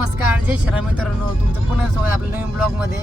नमस्कार, जय श्रीराम मित्रांनो, तुमचं पुन्हा स्वागत आपल्या नवीन ब्लॉगमध्ये.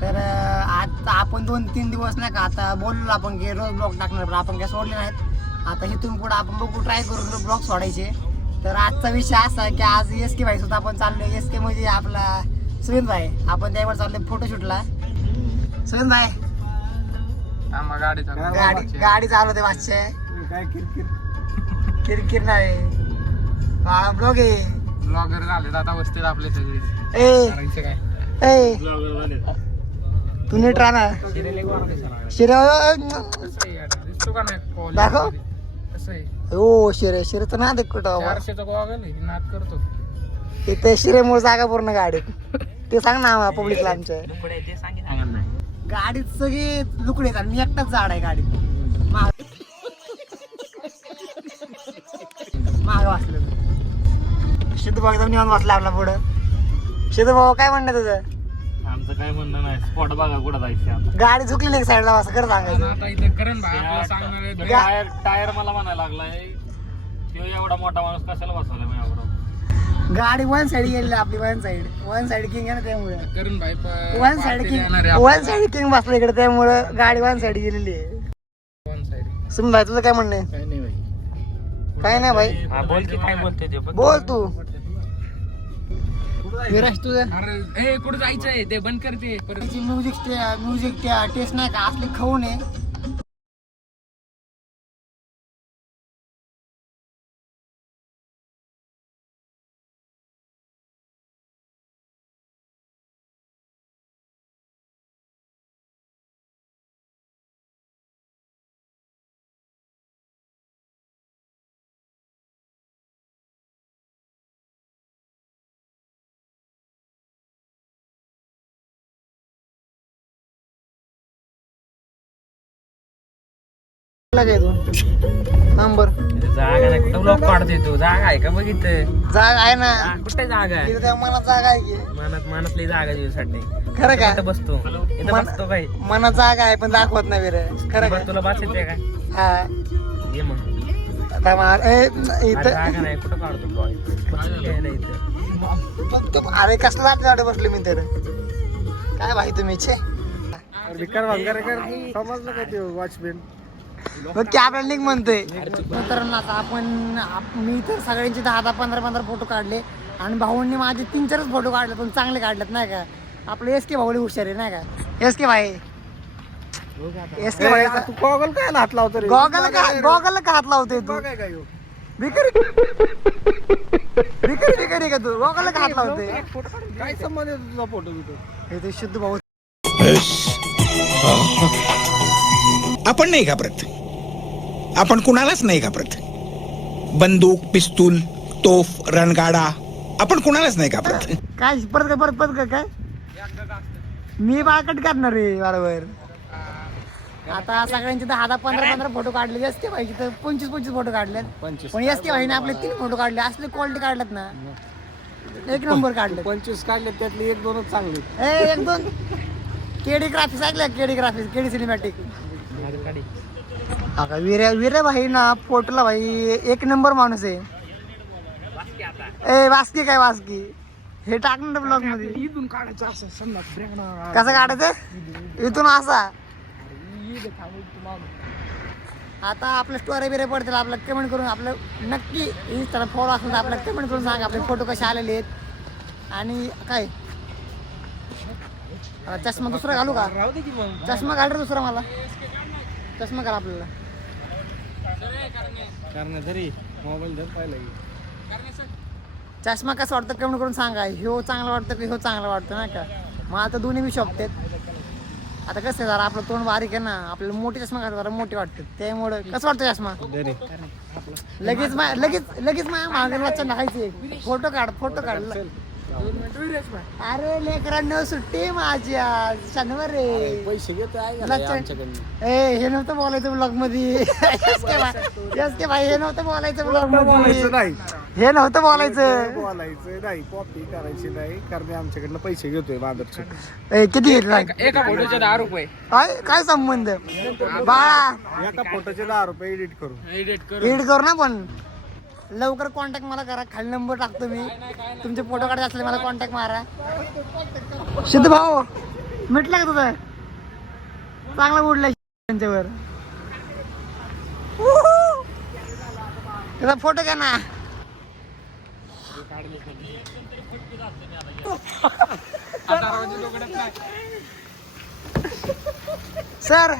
तर आता आपण 2-3 दिवस नाही का आता बोललो आपण की रोज ब्लॉग टाकणार, पण आपण काय सोडले नाहीत. आता इथून पुढे आपण बघू, ट्राय करून ब्लॉग सोडायचे. तर आजचा विषय असा की आज एस के भाई सुद्धा आपण चाललोय. एस के म्हणजे आपला सुविन भाई, आपण त्यावर चाललोय फोटोशूटला. सुविन भाई गाडी चालवते वाजचे काय किरकिर किरकिर नाही, ब्लॉग आहे. ब्लॉगर झाले आता वस्तीत आपले सगळे. तू नीट राहणार दाखव. हो शिरे तर ना देख कुठं नाद करतो तिथे शिरेमुळे जागा पूर्ण गाडीत. ते सांग ना पब्लिकला आमच्या गाडीत सगळे लुकडे आहेत आणि मी एकटाच झाड आहे गाडीत. माग वाचलं सिद्धू भाऊ एकदम निवांत बसला आपला पुढं. सिद्धू भाऊ काय म्हणणं तुझं? आमचं काय म्हणणं नाही, स्पॉट बघा कुठं जायचं. गाडी झुकली नाही साईडला असं कर सांगायचं. आता इथे करण भाई आपल्याला सांगणार टायर मला म्हणायला लागलाय तो एवढा मोठा माणूस कशाला बसवला माझ्याबरोबर. गाडी वन साइड गेली आपली, वन साइड किंग आहे ना, त्यामुळे करण भाई वन साइड किंग बसला इकडे, त्यामुळे गाडी वन साइड गेलेली आहे. One side. सुन भाई तुझं काय म्हणणं आहे? काय नाही भाई, काय नाही भाई, बोल की काय बोलते ते बोल तू. विराज तुझं अरे कुठं जायचंय ते बंद करते. म्युझिक टेस्ट नाही का असले खाऊन आहे. काय तू नंबर जागा नाही कुठं ब्लॉक काढते तू. जागा आहे का बघितलं? जागा आहे ना, कुठे जागा आहे? तिथे मनात जागा आहे की. मनातली जागा तुझ्यासाठी. खरं का? इथं बसतो काय मनात जागा आहे पण दाखवत नाही विरे. खरं का? तुला बसायचंय का? हा ये मग. आता इथं जागा नाही कुठं काढतो ब्लॉक. अरे कसला आपल्याकडे बसलो मी तर. काय भाई तुम्ही छे समजलं का ते वॉचमॅन? मग की आपल्याला लिंक म्हणतोय. मित्रांनो आता मी तर सगळ्यांचे 10-15 फोटो काढले आणि भाऊंनी माझे 3-4 फोटो काढले, पण चांगले काढलेत नाही का. आपले एस के भाऊली हुशार आहे नाही का. एस के भाई तू गॉगल काय हात लावतो रे? गॉगल का हात लावतोय तू? भिकारी का तू? गॉगल का हात लावतोय? काय संबंध आहे तुझा फोटो बिटो? हे ते शुद्ध भाऊ. आपण नाही घाबरत, आपण कुणालाच नाही घाबरत. बंदूक, पिस्तूल, तोफ, रणगाडा, आपण कुणालाच नाही घाबरत. काय परत काय मी बाळकट करणार रे बरोबर. आता सगळ्यांचे 10-15 फोटो काढले. एस के भाईचे तर 25 फोटो काढलेत. पण एस के भाईने आपले 3 फोटो काढले. असले क्वालिटी काढलेत ना, एक नंबर काढले. 25 काढले त्यातले 1-2 चांगले. 1-2 केडी ग्राफिक्स ऐकल्या, केडी सिनेमॅटिक. वीरे भाई ना फोटोला भाई एक नंबर माणूस आहे. वासकी हे टाकणार ब्लॉग मध्ये. इथून काढायचं असं समजा. कसं काढायचं इथून असा. आता आपल्या स्टोरी बिरे पडतील, आपलं कमेंट करून आपलं नक्की इंस्टाला फॉलो असेल तर आपल्याला कमेंट करून सांगा आपले फोटो कसे आलेले आहेत. आणि काय चष्मा दुसरा घालू का? चष्मा घाल रे दुसरा, मला चष्मा घाल आपल्याला. मोबाईल धर पाहिलं. चष्मा कसं वाटतं कमेंट करून सांगा. ह्यो चांगला वाटतं की ह्यो चांगला वाटतं नाही का. मग आता दोन्ही बी शॉपतात. आता कसं आहे जरा आपलं तोंड बारीक आहे ना, आपल्याला मोठी चष्मा घालतो जरा मोठी वाटते, त्यामुळे कसं वाटतं चष्मा. लगेच माझ्या मागे वाचन टाकायचे. फोटो काढ. अरे लेकरांनो सुट्टी माझी आज शनिवार रे. पैसे घेतो हे नव्हतं बोलायचं ब्लॉग मध्ये. एस के भाई हे नव्हतं बोलायचं ब्लॉग मध्ये. हे नव्हतं बोलायचं नाही, कॉपी करायची नाही, कारण आमच्याकडनं पैसे घेतोय बादरचे. किती घेतला? एका फोटोचे 10 रुपये. काय संबंध बाळा? एका फोटोचे 10 रुपये एडिट करू ना पण लवकर कॉन्टॅक्ट मला करा, खाली नंबर टाकतो मी, तुमचे फोटो काढायचे असले मला कॉन्टॅक्ट मारा. सिद्ध भाऊ मिटलं का तुझं? चांगला उडलं त्यांच्यावर. त्याचा फोटो घ्या ना. सर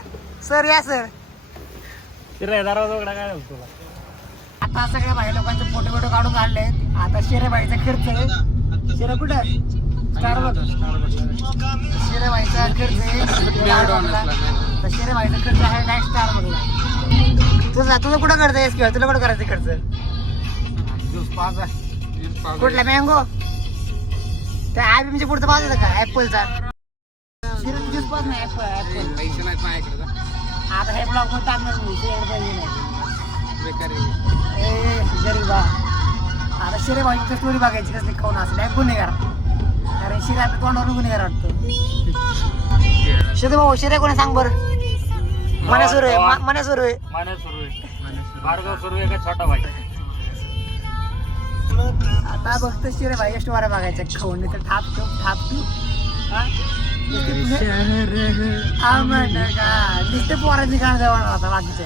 सर या सर. आता सगळ्या भाई लोकांचे फोटो बिटो काढून काढले. आता शेरेबाईचा खर्च आहे. शेरे कुठे शेरेबाईचा खर्च आहे. शेरेबाईचा खर्च आहे काय स्टार बघला. तुझं कुठं खर्च आहेस किंवा तुला कुठं करायचं खर्च? कुठला मँगो? त्या ॲपलच्या पुढचं पाच होतं का ॲपलचा? शिरत ज्यूस पाच नाही ॲपल. आता हे ब्लॉग मध्ये टाकणार गरीबा. आता शिरे भाईची स्टोरी बघायची कसली खाऊन असेल गुन्हेगार. कारण शिरे आता तोंडावर गुन्हेगार वाटतो. शिरे भाऊ शिरे कोणी सांग बरं. मने सुरू आहे मने सुरू आहे भार्गव सुरू आहे का छोटा भाई? आता बघतो शिरे भाई स्टोऱ्या बघायच्या खाऊन नाही तर ठाप टू नुसते पोरांनी गाणं गावणार आता बाकीचे.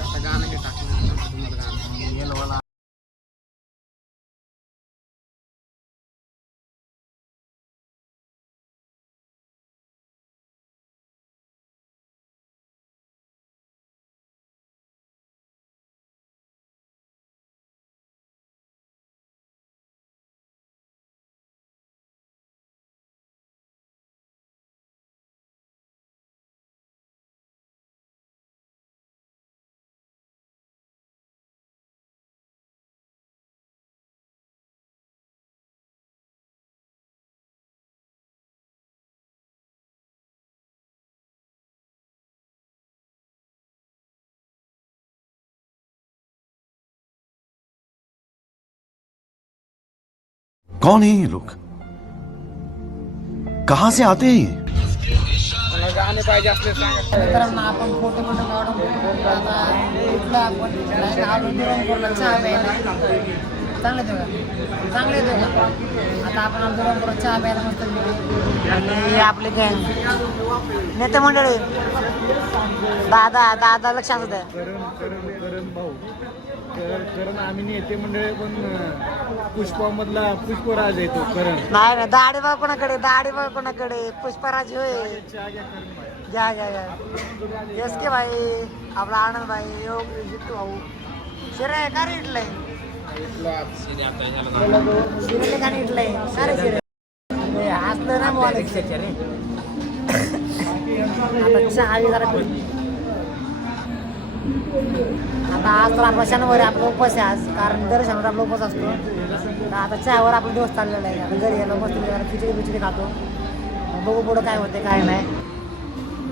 कौन है ये लोग? कहां से आते हैं ये? मित्रांनो आपण फोटो काढून आता इथला आपण चहा प्यायला चांगले देऊ चांगले देऊ. आता आपण आंदोलन करून चहा प्यायला मस्त. आणि आपले गँग नेते मंडळी दादा लक्ष असू द्या. करण आम्ही नेते मंडळी पण पुष्पामधला पुष्पराज येतो करण. नाही दाढी बा कोणाकडे पुष्पराज होय. घ्या येस के भाई आपला आनंद भाई योग जितू भाऊ शिरे का रे इटलंय शिरे का इटलंय का रे शिरे असलं ना मोबाईल आता चहा जरा. आता आज तर आपला शनिवारी आपला उपवास आहे आज, कारण दर शनिवारी आपला उपवास असतो. तर आता चहावर आपला दिवस चाललेला आहे. आता घरी गेलो मस्त खिचडी खातो. बघू पुढं काय होते काय नाही.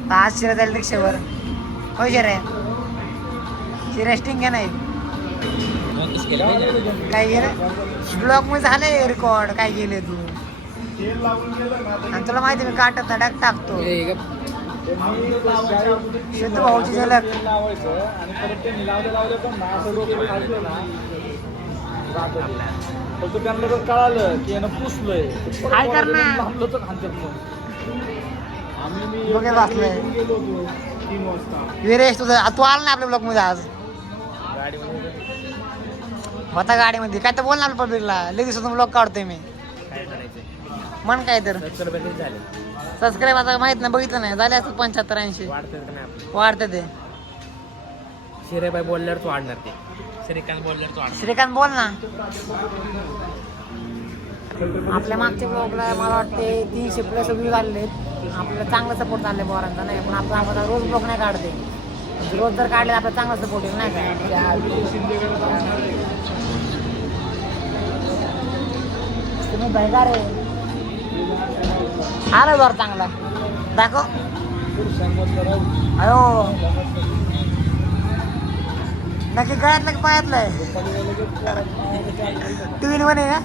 तर आज शिरा जाईल रिक्षेवर होय शिरे रेस्टिंग घ्या नाही काय गेलं ब्लॉग मध्ये झाले रेकॉर्ड काय गेले तू. आणि तुला माहिती मी काटत धडक टाकतो. सिद्धू भाऊची झलक आणि परत ते लावले पण ना असं डोकं खाल्लं ना फक्त त्यांना जर कळालं की यानं पुसलंय काय करणार आपलं तर खांद्यात मग. आम्ही बघे बसलंय गेलो होतो 3 वाजता विरेश तुझं तू आला ना आपल्या ब्लॉग मध्ये आज होता गाडीमध्ये. काय तर बोल ना पब्लिकला लगेच ब्लॉग काढतोय मी. मन काय तर सबस्क्राईब आता माहित नाही बघितलं नाही झाले असं 75-80 वाढते ते. शिरेबाई बोलल्यावर तू वाढणार ते. श्रीकांत बोल ना. आपल्या मागच्या ब्लॉगला मला वाटते 300+ व्ह्यू झालेत. आपल्याला चांगला सपोर्ट झाले पोरांचा नाही पण आपण रोज ब्लॉग नाही काढते. रोज जर काढले आपल्याला चांगला सपोर्ट येईल नाही काय. तुम्ही बघा रे आला जर चांगला दाखव अयो नक्की गळ्यातलं की पायातलंय ट्विन वन आहे का.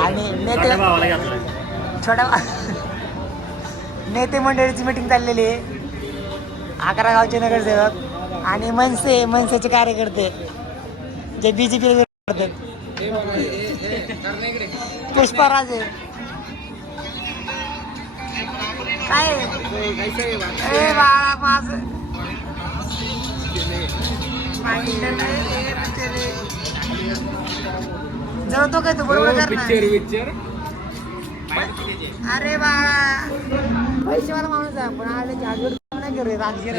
आणि नेते छोट्या नेते मंडळीची मीटिंग चाललेली आहे. 11 गावचे नगरसेवक आणि मनसेचे कार्यकर्ते जे बीजेपी करतात पुष्पराजे काय ए बाळा माझं जळतो काय तू बरोबर कर ना. अरे बाळा पैसेवाला माणूस आहे पण आले झाडवर नाही करू राजकीय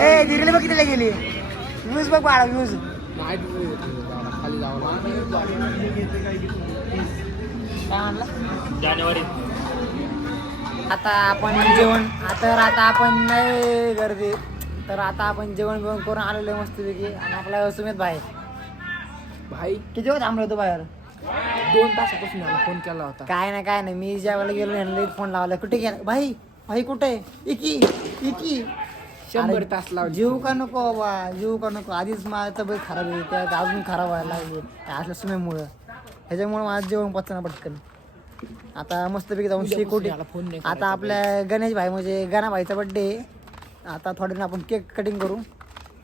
ए दिलेली बघ कितीला गेली व्ह्यूज बघ बाळा व्ह्यूज काय म्हणलं जानेवारी आता आपण जेवण आता आपण नाही गर्दी तर आता आपण जेवण बिवण करून आलेलो आहे मस्तपैकी आणि आपला सुमित भाई किती वेळ थांबलो होतो बाहेर 2 तासापासून फोन केला होता. काय नाही मी ज्या वेळेला गेलो ह्यांना फोन लावला कुठे गेला भाई कुठे इकी 100 तास लावले. जीव का नको बाबा जीव का नको आधीच माझं तब्येत खराब आहे त्यात अजून खराब व्हायला लागली असलं सुमेमुळं ह्याच्यामुळं माझं जेवण पचना पटकन. आता मस्तपैकी जाऊन शेकोटी फोन नाही आता आपल्या गणेश भाई म्हणजे गणा भाईचा बड्डे आता थोड्या आपण केक कटिंग करू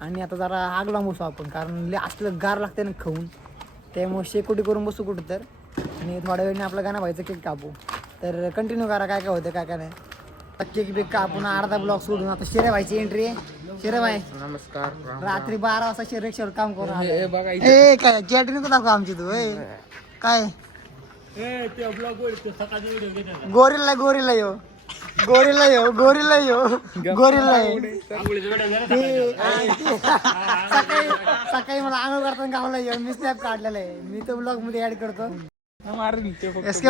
आणि आता जरा आग लावून बसू आपण कारण लय असलं गार लागते ना खाऊन त्यामुळे शेकोटी करून बसू कुठं तर आणि थोड्या वेळाने आपला गणा भाईचा केक कापू. तर कंटिन्यू करा काय काय होतं काय नाही. केक बिक कापून अर्धा ब्लॉक सोडून आता शिरे भाईची एंट्री आहे. शिरे भाई नमस्कार. रात्री 12 वाजता शिरेक्षवर काम करून आले. हे बघा ए काय चॅट नको दाखव आमची तू काय गोरीला यो सकाळी मला आंघोळ करताना गावला येऊ मी स्नॅप काढलेला आहे मी तो ब्लॉग मध्ये ऍड करतो. एसके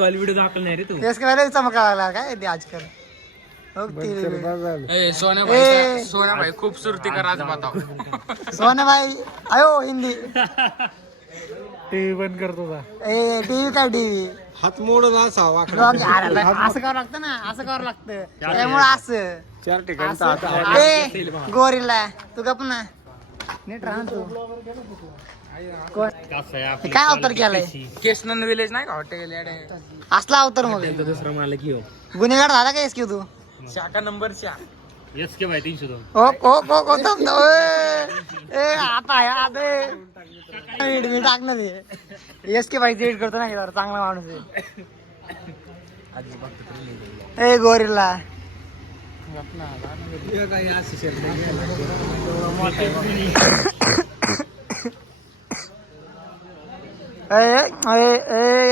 वाली व्हिडिओ दाखल नाही रे तू एसके वाले चमका लागला काय ते आजकाल सोना भाई खूबसूरती का राज बताओ. सोना भाई आयो हिंदी टीव्ही बंद करतो का ए टीव्ही काय टीव्ही हात मोडून असावा असं करावं लागतं ना असं करावं लागतं त्यामुळे असं 4 ठिकाणी ए गोरीला तू गप ना नीट राहा तू कोण कसं आहे हे काय अवतार केलाय केशनन विलेज नाही का हॉटेल असला अवतार मग दुसरा मला घेऊ गुन्हेगार झाला काय एसक्यू तू शाखा नंबर 4. एस के भाई 302 ओ थांब ना, ए आता आहे आता मी टाकणार ते एसके भाईची एड करतो नाही जरा चांगला माणूस आहे. ए गोरीला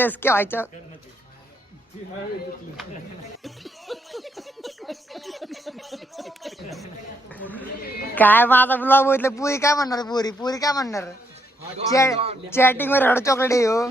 एसके भाईच्या काय माझा ब्लॉग बघितलं पुरी काय म्हणणार पुरी काय म्हणणार चॅटिंग वर चॉकलेट आहे हो